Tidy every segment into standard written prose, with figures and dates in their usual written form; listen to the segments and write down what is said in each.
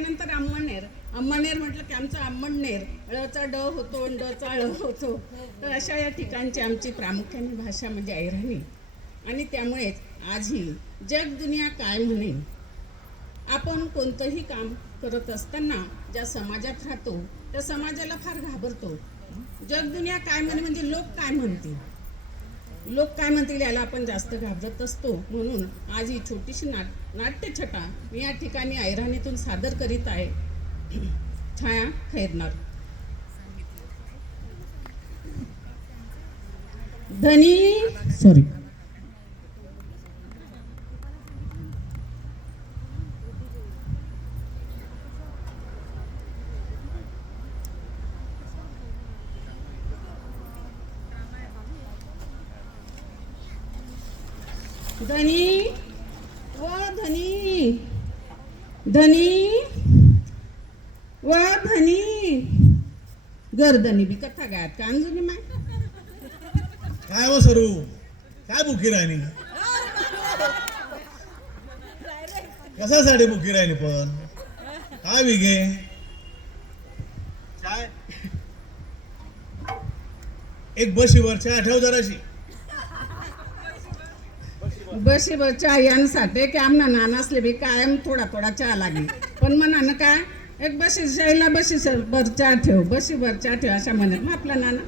त्यानंतर अंमळनेर. अंमळनेर म्हटलं की आमचं अंमळनेर, ळचा ड होतो, डचा ळ होतो. तर अशा या ठिकाणची आमची प्रामुख्याने भाषा म्हणजे अहिराणी. आणि त्यामुळेच आजही जग दुनिया काय म्हणेन, आपण कोणतंही काम करत असताना ज्या समाजात राहतो त्या समाजाला फार घाबरतो. जग दुनिया काय म्हणजे लोक काय म्हणतील, लोक काय म्हणतील याला आपण जास्त घाबरत असतो. म्हणून आज ही छोटीशी नाट्यछटा मी या ठिकाणी अहिराणीतून सादर करीत आहे. छाया खैरनार. धनी सॉरी धनी व धनी, धनी व धनी, गर्दनी बी कथा गायत का अंजुनी माय. काय हो सरू, काय बुकी राहिली? कशासाठी बुकी राहिली पण? काय विगे काय एक बशीवर चहा ठेव जराशी. बशीवर चहा यांसाठी की आमना नाना असले बी कायम थोडा थोडा चहा लागेल. पण म्हणा ना काय एक बशी शाईला बशी बर चहा ठेव, बशीवर चहा ठेव अशा म्हणत मग आपला नाना.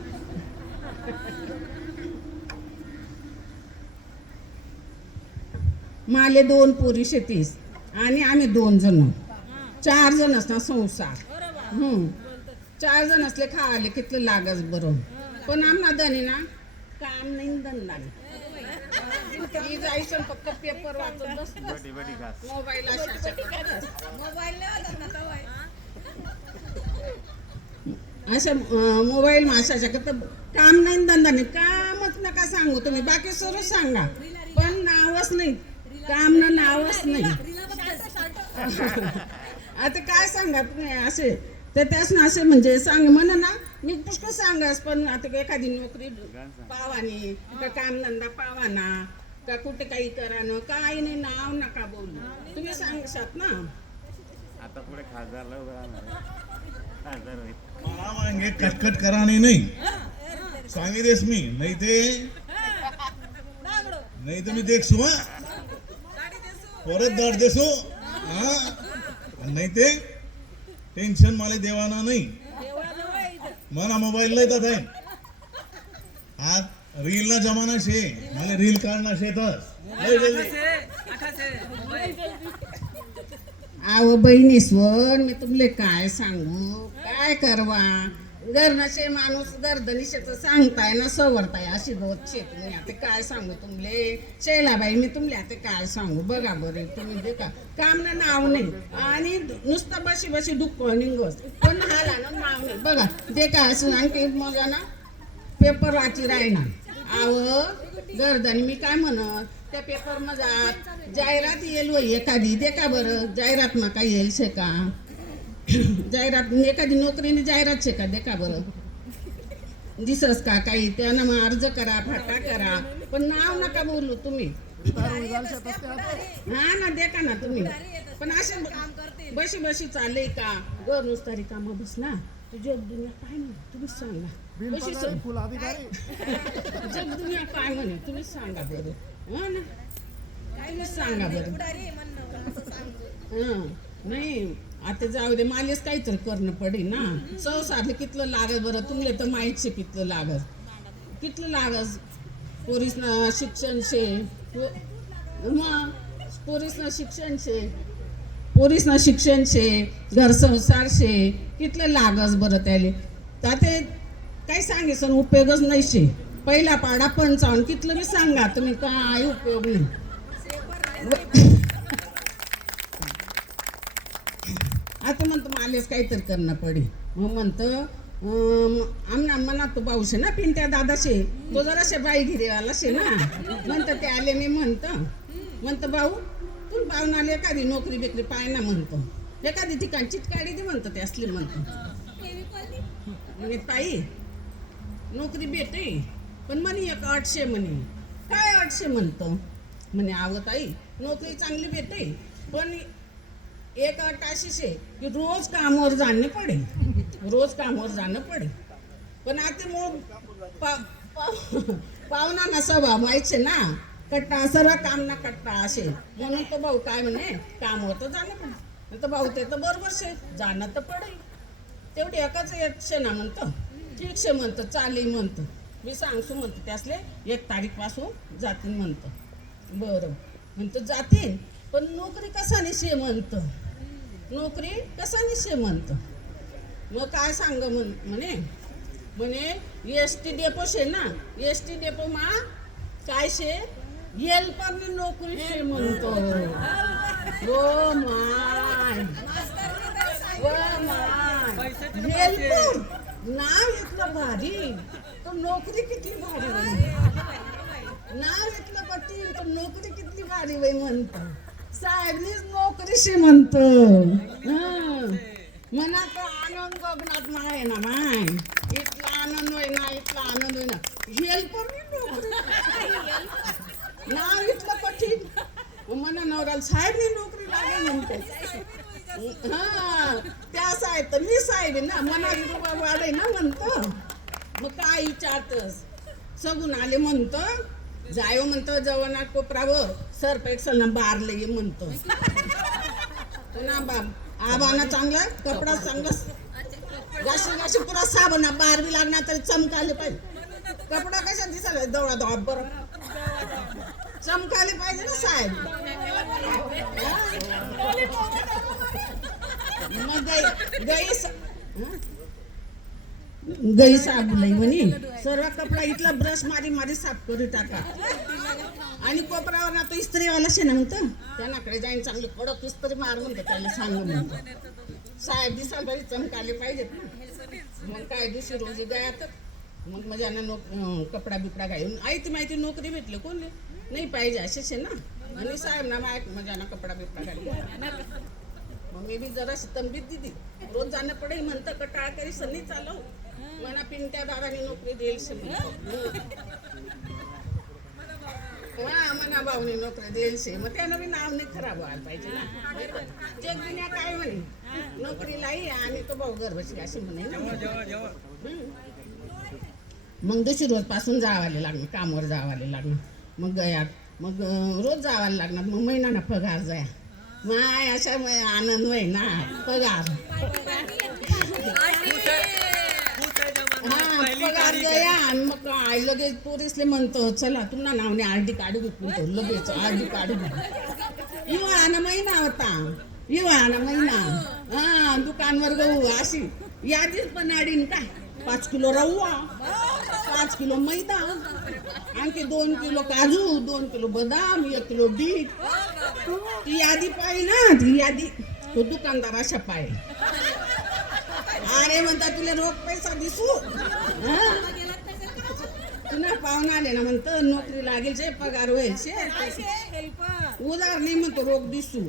माले 2 पोरी शेतीस आणि आम्ही 2 जण, 4 जण असणार संसार. 4 जण असले खावाले कितलं लागस बरं. पण आम्हाला धनी ना काम नाही धंदा नाही. मी जायचं फक्त पेपर वाचत बसत मोबाईल अशा मोबाईल माशाच्या करता काम नाही धंदा नाही. कामच नका सांगू तुम्ही, बाकी सर्व सांगा पण नावच नाही, काम ना नावच नाही. आता काय सांगा तुम्ही असे तर त्यास ना असे म्हणजे सांग म्हणा ना मी पुष्कळ सांगास. पण आता एखादी नोकरी पावानी का कामधंदा पावाना का कुठे काही करा ना काही नाही, नाव नका बोलू तुम्ही सांगशात ना. आता पुढे खासदार मला मागे कटकट कराने नाही सांगितलेस मी, नाही तर मी देखसू हा परत दाट देसू हा. नाही ते टेन्शन मला देवाना नाही. मला मोबाईल नाही तर आज रील ना जमाना शे, मला रील काढना शेतच. आव बहिणीस्वर मी तुमले काय सांगू, काय करवा घरनाशे माणूस गर्दनीशेच सांगताय ना सवरताय अशी रोजचे. तुम्ही आता काय सांगू तुमले शैलाबाई, मी तुमले आता काय सांगू बघा बरे. तुम्ही देखा काम ना नाव नाही आणि नुसतं बशी बशी दुःख निघस पण हाला ना नाव नाही. बघा जे काय असं आणखी मला ना पेपर वाची राहीना. आव गर्दनी मी काय म्हणत त्या पेपर मध्ये जाहिरात येईल व एखादी देखा बरं जाहिरात मा काय येईल शे का, जाहिरात एखादी नोकरीने जाहिरात शे का देखा बरं दिसस का काही त्यानं मग अर्ज करा फाटा करा पण नाव नका बोलू तुम्ही. हा ना देखा ना तुम्ही पण असे बशी बशी चालले का ग नुसतारी कामा बस ना. जग दुनिया काय म्हणे तुम्ही सांगा, जग दुनिया काय म्हणे तुम्ही सांगा बरं. हा ना तुम्ही सांगा बरं. हा नाही आता जाऊ दे मालेच काहीतरी करणं पडेल ना. संसारले कितलं लागत बरं तुमले तर माहीत शे कितलं लागत, कितलं लागत. पोरीसनं शिक्षण शे मग पोरीसनं शिक्षण शे, पोरीसनं शिक्षण शे घर संसार शे कितलं लागस बरं त्याले. तर ते काही सांगेसन उपयोगच नाही शे. पहिला पाडा 55 कितलं मी सांगा तुम्ही काय उपयोग नाही. आता म्हणतो मालेच काहीतरी करणं पडेल. मग म्हणतं आमना मनात तो पाऊस आहे ना पिंट्या दादाशे तो जराशे बाई घिरेवाला शे ना. म्हणतं ते आले मी म्हणतं भाऊ तू पाहून आले एखादी नोकरी बिकरी पाय ना म्हणतो, एखादी ठिकाणी चिटकाडी दे म्हणतं ते असले म्हणतो. म्हणजे ताई नोकरी भेटे पण म्हणे एक 800 म्हणे. काय 800 म्हणतं म्हणे. आवं ताई नोकरी चांगली भेटे पण एक अट अशीच आहे की रोज कामावर जाणं पडेल, रोज कामावर जाणं पडेल. पण आता मग पाहुणा ना स्वभाव माहिती ना, कट्टा सर्व काम ना कट्टा असे, म्हणून तो भाऊ काय म्हणे कामावर तर जाणं पडेल. तर भाऊ ते तर बरोबर शे, जाणं तर पडेल. तेवढी एकाच एक क्षणा म्हणतो, ठीक शे म्हणतं, चालेल म्हणतं, मी सांगसू म्हणतो त्यासले 1 तारीखपासून जातील म्हणतं. बरं म्हणतं जातील, पण नोकरी कसा निशे म्हणतं, नोकरी कसा निशे म्हणतं. मग काय सांग म्हणे एस टी डेपो शे ना, एस टी डेपो मा काय शे हेल्परनी नोकरी शे म्हणतो. ओ माय हेल्पर नाव इतकं भारी, तो नोकरी किती भारी बाई. नाव इतकं कठीण, तो नोकरी किती भारी बाई म्हणतो. साहेबनीच नोकरीशी म्हणतो. मनात आनंद गगनात माय ना माय, इतला आनंद होय ना, इतला आनंद होय ना. हेल्परनी नोकरी, नाव इतलं कठीण, मना नवऱ्याला साहेबनी नोकरी लागेल म्हणतो. हा त्या साहेब तर मी साहेब आहे ना, मनात रुपये वाढे ना म्हणतो. मग काय विचारतस, सगून आले म्हणतं, जायो म्हणतो जवाना कोपरावर सरपेक्षांना बारले ये म्हणतो. पुन्हा आबाना चांगला कपडा चांगला घाशी पुरा साबणा बारवी लागणार तरी चमकाले पाहिजे. कपडा कशा दिसायला दवडा दवड बरं चमकाले पाहिजे ना साहेब. मग गई साबुलाई म्हणे सर्व कपडा इथला ब्रश मारी साफ करू टाका. आणि कोपरावर ना तो इस्त्रीवाला शे ना म्हणतं, त्यानाकडे जाईन चांगली कडक इस्त्री मार म्हणतो, त्याला सांग म्हणतो. साहेब दिसाल तरी चमकाले पाहिजेत ना. मग काय दिवशी रोज गयात मग माझ्यानं कपडा बिपडा घालून आई ती माहिती नोकरी भेटली कोणले नाही पाहिजे असेच आहे ना. आणि साहेब ना माझ्यानं कपडा बिपडा घालून मग मी बी जराशी तंबीत दिली, रोज जाणं पडेल म्हणतं, कटाळा करी सनी चालव मला पिंट्या दादाने नोकरी देईल. हा मना भाऊने नोकरी देईल, मग त्यानं बी नाव नाही खराब व्हायला पाहिजे ना. जग दुनिया काय म्हणे नोकरीलाही आणि तो भाऊ घर बसली अशी म्हणे ना. मग दुसरी रोज पासून जावाले लागणार, कामावर जावाले लागणार. मग गया मग रोज जावायला लागणार. मग महिना पगार जाया माय अशा आनंद होय ना पगार. हा पगार गया आणि मग काय लगेच पोरीसले म्हणतो चला तुमना नावने आरडी काढू म्हणतो, लगेच आरडी काढू. हिवाळाना महिना होता, हिवाळाना महिना. हा दुकानवर गहू अशी यादीच पण आडीन काय 5 किलो रवा, 5 किलो मैदा, आणखी 2 किलो काजू, 2 किलो बदाम, 1 किलो बीट. ती यादी पाहिजे ना, ती यादी तो दुकानदार अशा पाहिजे. अरे म्हणता तुला रोख पैसा दिसू, तुला पाहून आले ना म्हणतं नोकरी लागेल शे पगार होईल शे, उदार नाही म्हणतो रोख दिसू.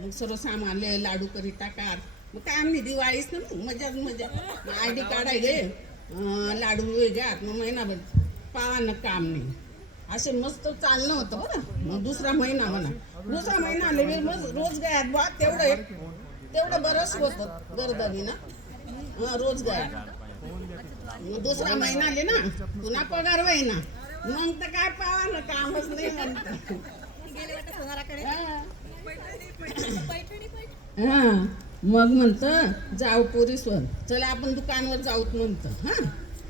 मग सर्व सामानले लाडू करी टाकात. मग काय आम्ही दिवाळीच ना मजाच मजा. आयडी काढायले लाडू घ्या. मग महिनाभर पावानं काम नाही असे मस्त चालणं होतं बरं. मग दुसरा महिना म्हणा, दुसरा महिना आले मग रोज गयात बा तेवढं बरंच होतं गर्दनीनं रोज गया. मग दुसरा महिना आले ना पुन्हा पगार होईना. मग तर काय पावानं कामच नाही म्हणतं. हा मग म्हणतं जाऊ पोरीसवर, चला आपण दुकानवर जाऊत म्हणतं. हा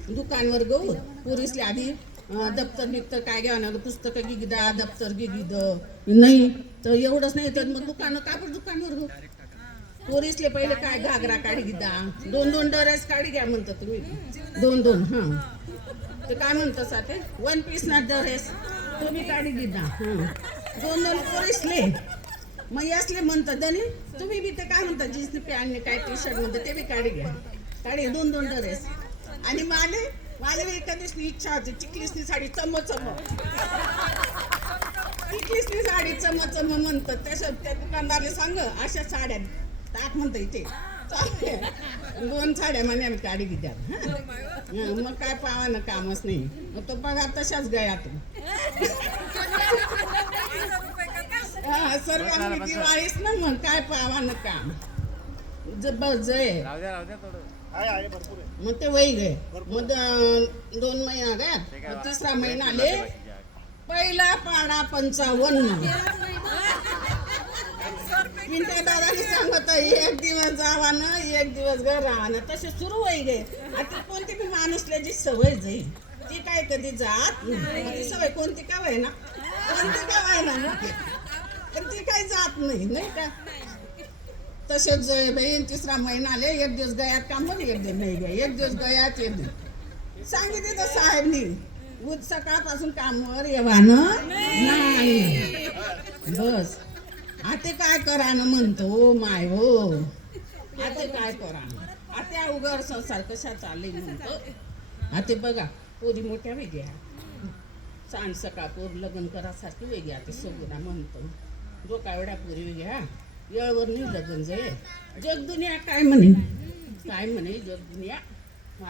दुकानवर गहू पोरीसले आधी दप्तर बिप्तर काय घ्यावं, पुस्तकं गिदा दप्तर गिद नाही तर एवढंच नाही तर मग कापड दुकानवर गहू पोरीसले पहिले काय घागरा काढी गिदा, 2 ड्रेस काढी घ्या म्हणतं तुम्ही 2 हां तर काय म्हणतं साथे 1 पीस ना ड्रेस तुम्ही काढी गिदा. हां 2 पोरीसले. मग यासले म्हणतात दनी तुम्ही बी ते काय म्हणतात जीन्सने पॅन्टने काय टी शर्ट म्हणतात ते बी काढी घ्या, काढी 2 ड्रेस. आणि मला एका दिवशी इच्छा होती चिकलीसनी साडी चम चिकलीसनी साडी चम म्हणतात. त्या दुकानदारला सांग अशा साड्या टाक म्हणतं इथे 2 साड्या म्हणे आम्ही काढी घ्या. मग काय पावानं कामच नाही. मग तो पगार तशाच गया तू. हा, सर्व आम्ही दिवाळीच ना मग काय पावा नका जय राहू द्या थोडं. मग ते वही गे मग 2 महिना गे मग 3रा महिना आले पहिला पाडा 55 पिंट्या दादानी सांगत एक दिवस जावा ना एक दिवस घर राहा ना तसे सुरू होई गे आता कोणती बी माणूसल्याची सवय जाईल ती काय कधी जात नाही ती सवय कोणती का व्हाय ना कोणती का व्हाय ना पण ती काही जात नाही नाही का तसेच बहीण 3रा महिना आले एक दिवस गयात काम पण एक दिवस नाही गे एक दिवस गयात एक दिवस सांगितले तर साहेबनी सकाळपासून कामावर येवानं नाही बस आता काय करानं म्हणतो माय हो आता काय करानं आता उघड संसार कशा चालले म्हणतो आता बघा पोरी मोठ्या वेगळ्या सांग सकाळ पोर लग्न करासारखी वेगळी आता सगुना म्हणतो जो काय एवढ्या पोरी वेगळ्या येळवर नाही लग्न जाय जग दुनिया काय म्हणे जग दुनिया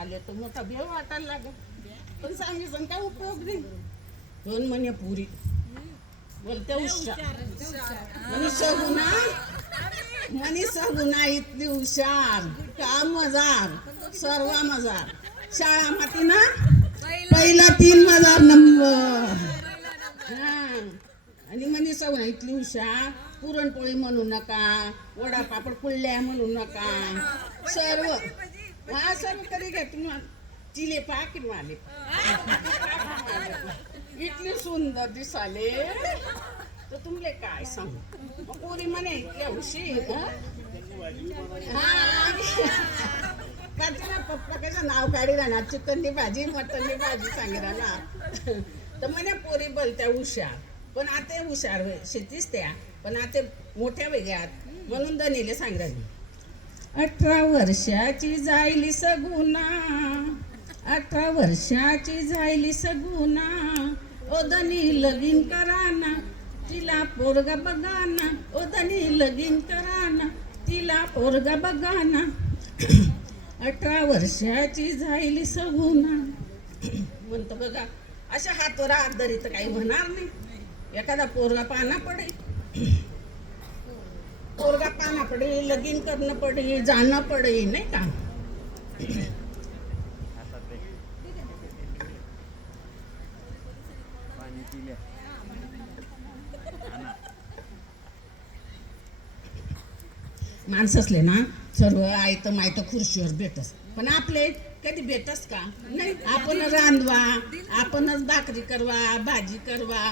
आले तर मोठा भेव वाटायला लागत पण सांगितलं काय उपयोग नाही 2 महिने पुरी बोलते हुशार मनीषा गुन्हा इतली हुशार का मजार सर्व मजार शाळा माती ना पहिला 3 हजार नंबर आणि मनीषा गुन्हा इतली हुशार पुरणपोळी म्हणू नका वडा पापड कुळल्या म्हणू नका सर्व हा सर्व तरी घ्या तुम्ही चिले पाकिट माले इतली सुंदर दिसाले तर तुमले काय सांगू मग पोरी म्हणे इतल्या हुशी पप्पा कसं नाव काढी राहणार चिकनची भाजी मटनची भाजी सांगी राहणार तर म्हणे पोरी बोलत्या हुशार पण आता हुशार शेतीच त्या पण आता मोठ्या वेगळ्यात म्हणून दनीले सांग राहिली 18 वर्षाची जायली सगुना 18 वर्षाची जायली सगुना ओ दनी लगीन कराना तिला पोरगा बघाना ओ दनी लगीन कराना तिला पोरगा बघाना 18 वर्षाची जायली सगुना म्हणतो बघा अशा हातवर हात धरी तर काही होणार नाही एखादा पोरगा पाना पडे पोरगा पाना पडे लगीन करणं पडे जाणं पडे नाही का पाणी पिल्या. माणसं असले ना सर्व आयत मायत खुर्शीवर भेटस पण आपले कधी भेटस का नाही आपण रांधवा आपणच भाकरी करवा भाजी करवा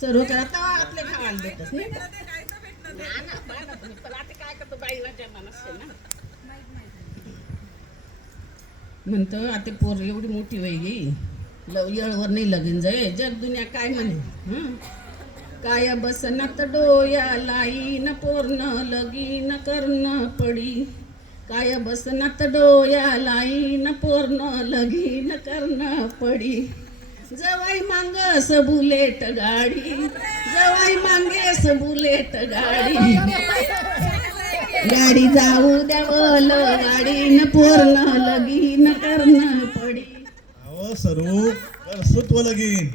सर्व करा तेव्हा आपले खावायला भेटस नाही का? पण आता काय करतो बाईला जमा नसते ना म्हणतो आता पोर एवढी मोठी वय गेली येळवर नाही लगीन जाय जग दुनिया काय म्हणे काय बसनात डोया लाईन पोरन लगीन करणं पडी काय बसनात डोया लाईन पोरन लगीन करणं पडी जवाई मांगस बुलेट गाडी जवाई मांगेस बुलेट गाडी गाडी जाऊ द्यावल गाडीन पोरन लगीन करणं पडी अहो सर्व करसुत्व लगीन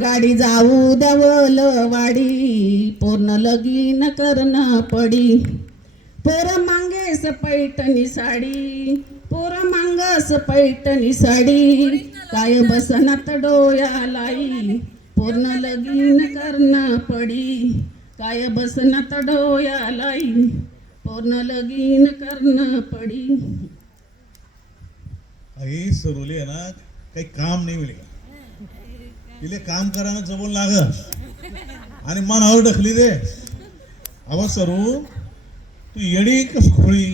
गाडी जाऊ द्यावल वाडी पूर्ण लगीन करणं पडी पोर मांगेस पैठणी साडी पोर मांगस पैठणी साडी काय बसनात डोया लाई पूर्ण लगीन करणं पडी काय बसनात डोया लाई पूर्ण लगीन करणं पडी आई सरोली आहे ना काही काम नाही मिळेल तिले काम करायला जमून लागत आणि मनावर ढकली दे अव सरू तू येडी कस खोळी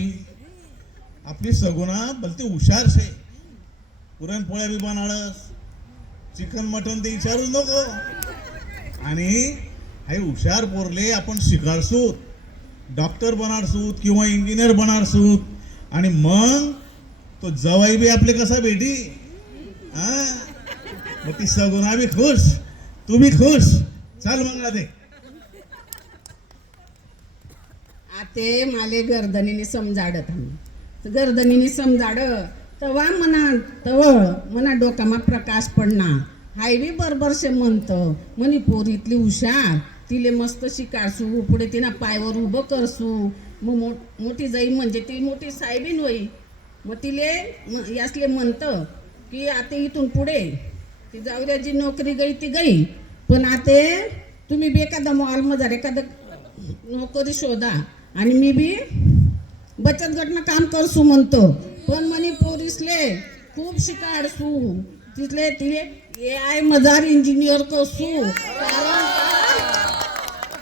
आपली सगुना भलती हुशार शे पुरणपोळ्या बी बनाडस चिकन मटन ते विचारू नको आणि हे हुशार पोरले आपण शिकाडसूत डॉक्टर बनाडसूत किंवा इंजिनियर बनाडसूत आणि मग तो जवाई बी आपले कसा भेटी हा मग ती सगुना बी खुश तू बी खुश चल मग दे आते माले गर्दनीने समजाडत आम्ही गर्दनीने समजाड तवा मना तवळ मना डोकामा प्रकाश पडना हाय बी बरोबरशे म्हणतं म्हणे पोरीतली हुशार तिले मस्त शिकारसू पुढे तिना पायवर उभं करसू मग मोठी जाई म्हणजे ती मोठी साहेबीन होई मग तिले यासले म्हणतं की आता इथून पुढे ती जाऊ द्या जी नोकरी गई ती गई पण आता तुम्ही बी एखादा मॉलमध्ये एखादं नोकरी शोधा आणि मी बी बचत गटनं काम करसू म्हणतो पण म्हणे पोरीसले खूप शिकारसू तिथले तिले AI मजार इंजिनियर करसू कारण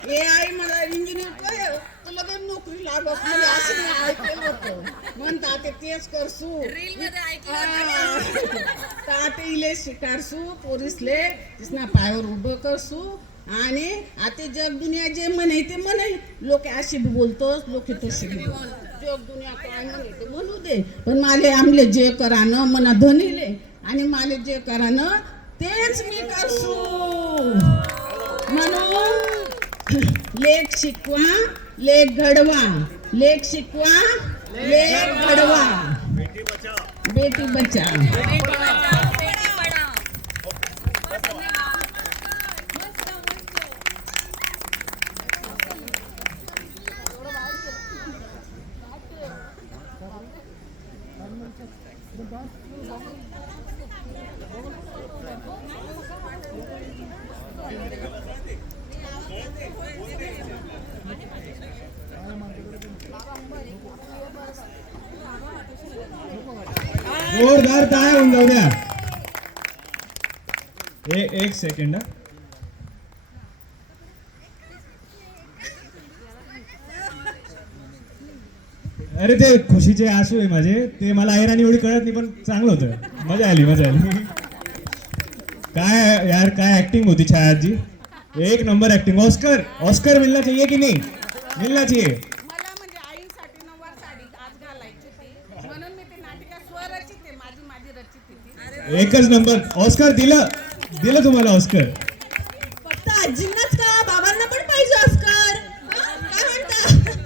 AI मजार इंजिनियर तुला काही नोकरी लागत म्हणजे असं मी ऐकलं होतं म्हणता ते तेच करसू ताते शिकारसू पोरीसले तिसना पायावर उभं करसू आणि आता जग दुनिया जे म्हणे ते म्हणे लोक अशी बी बोलतोस लोक तशी बी बोलतात जग दुनिया काय म्हणे ते म्हणू दे पण माले आमले जे करानं मना धनीले आणि माले जे करानं तेच मी करसू म्हणून लेख शिकवा लेख घडवा लेख शिकवा लेख घडवा बेटी बचाव जोरदार टाळ्या होऊन जाऊ द्या. एक सेकंड. अरे ते खुशीचे आसू आहे माझे ते मला ऐराणी एवढी कळत नाही पण चांगलं होतं मजा आली काय यार काय ऍक्टिंग होती छायाजी एक नंबर ऍक्टिंग ऑस्कर ऑस्कर मिलना चाहिए कि नहीं मिलना चाहिए मला म्हणजे आईसाठी नऊवार साडी आज घालायची होती म्हणून मी ते नाटिका स्वरचित आहे माझी रचित होती एकच नंबर ऑस्कर दिलं तुम्हाला ऑस्कर फक्त आजींनाच का बाबांना पण पाहिजे ऑस्कर काय म्हणता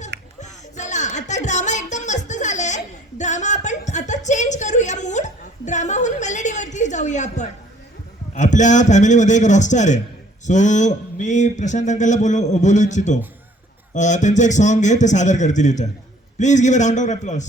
चला आता ड्रामा एकदम मस्त झालाय ड्रामा आपण आता चेंज करूया मूड ड्रामाहून मेलडीवरती जाऊया आपण आपल्या फॅमिलीमध्ये एक रॉकस्टार आहे सो मी प्रशांत अंकलला बोलू इच्छितो त्यांचं एक सॉन्ग आहे ते सादर करतील इथं please give a round of applause